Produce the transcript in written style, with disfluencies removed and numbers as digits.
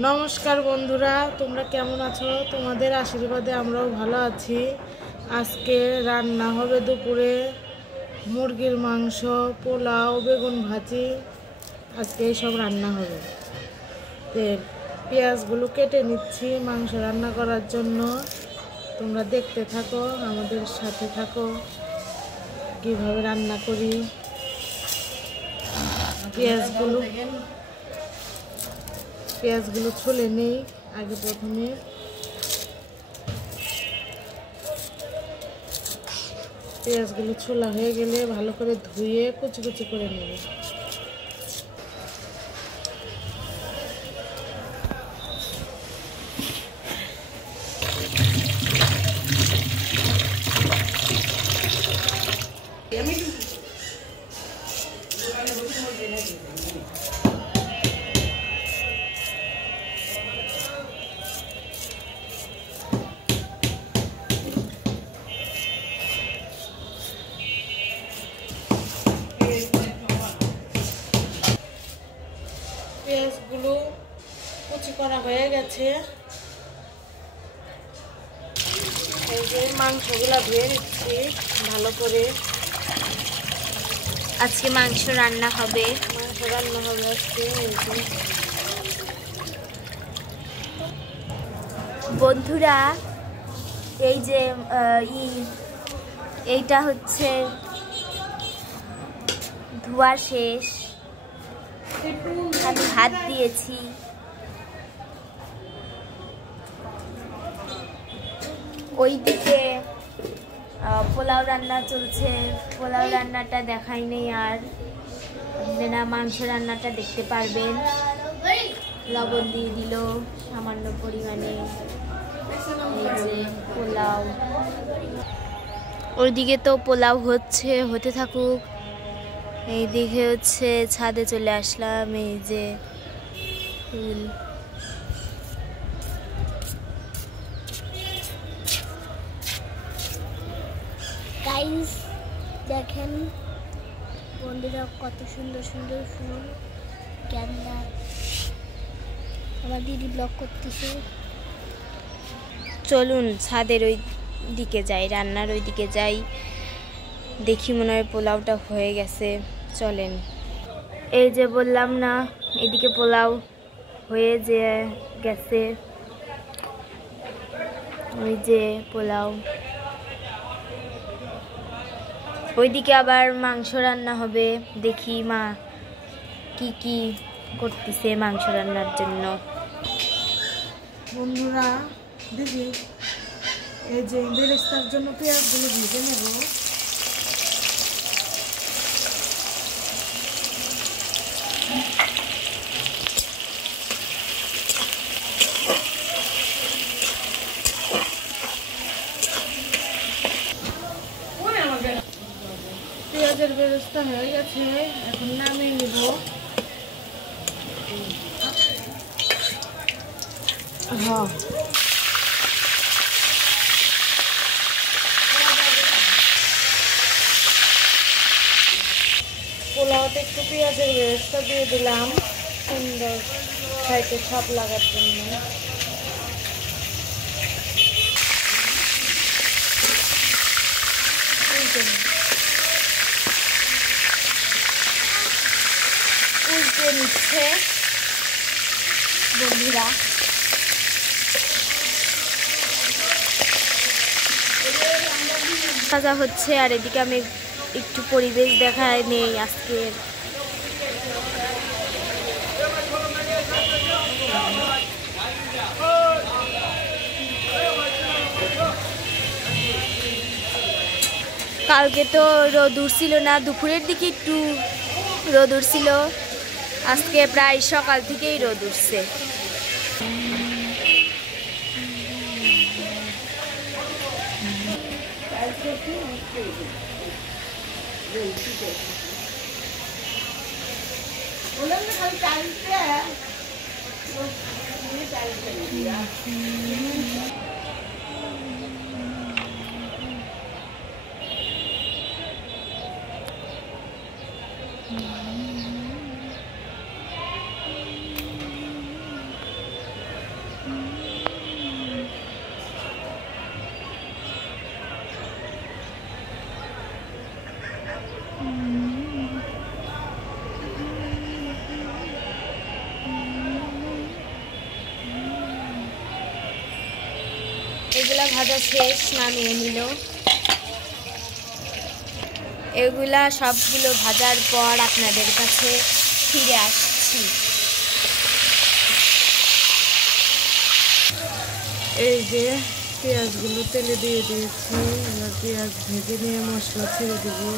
নমস্কার বন্ধুরা, তোমরা কেমন আছো? তোমাদের আশীর্বাদে আমরাও ভালো আছি। আজকে রান্না হবে দুপুরে মুরগির মাংস, পোলাও, বেগুন ভাজি। আজকে এইসব রান্না হবে। পেঁয়াজগুলো কেটে নিচ্ছি মাংস রান্না করার জন্য। তোমরা দেখতে থাকো, আমাদের সাথে থাকো কিভাবে রান্না করি। পেঁয়াজগুলো ছুলে নেই আগে। প্রথমে পেঁয়াজগুলো ছোলা হয়ে গেলে ভালো করে ধুয়ে কুচি কুচি করে নেবে। পেঁয়াজগুলো কুচি করা হয়ে গেছে। এই যে মাংসগুলো ধুয়ে নিচ্ছি ভালো করে। আজকে মাংস রান্না হবে। আজকে। বন্ধুরা, এই যে এইটা হচ্ছে ধোয়া শেষ। আমি হাত দিয়েছি। ওইদিকে পোলাও রান্না চলছে। পোলাও রান্নাটা দেখাই নেই আর, না মাংস রান্নাটা দেখতে পারবেন। লবণ দিয়ে দিল সামান্য পরিমাণে। এই যে পোলাও, ওইদিকে তো পোলাও হতে থাকুক। এইদিকে হচ্ছে ছাদে চলে আসলাম। এই যে ফুল, গাইস দেখেন বন্ধুরা, কত সুন্দর সুন্দর ফুল। ক্যামেরা আমার দিদি ব্লগ করতেছে। চলুন ছাদের ওই দিকে যাই, রান্নার ওই দিকে যাই। দেখি মনে হয় পোলাওটা হয়ে গেছে। চলেন। এই যে বললাম না, এদিকে পোলাও হয়ে গেছে। ওই যে পোলাও, ওইদিকে আবার মাংস রান্না হবে। দেখি মা কি কি করতেছে মাংস রান্নার জন্য। বন্ধুরা দেখি, এই যে বেরেস্তার জন্য পেঁয়াজগুলো ভেজে নেব। পেঁয়াজের বেরেস্তা হয়ে গেছে, এখন নামিয়ে নেব। হ্যাঁ, পোলাওতে একটু পেঁয়াজের বেরেস্তা দিয়ে দিলাম সুন্দর খাইতে ছাপ লাগার জন্য। উল্টে নিচ্ছে বন্ধুরা। ভাজা হচ্ছে আর এদিকে আমি একটু পরিবেশ দেখায় নেই আজকের। কালকে তো রোদ উঠছিল না, দুপুরের দিকে একটু রোদ উঠছিল। আজকে প্রায় সকাল থেকেই রোদ উঠছে। এগুলা ভাজা শেষ, নামিয়ে নিল। এগুলা সবগুলো ভাজার পর আপনাদের কাছে ফিরে আসছি। এই যে পেঁয়াজগুলো তেলে দিয়ে দিয়েছি, এবার পেঁয়াজ ভেজে নিয়ে মশলা ছেড়ে দেবো।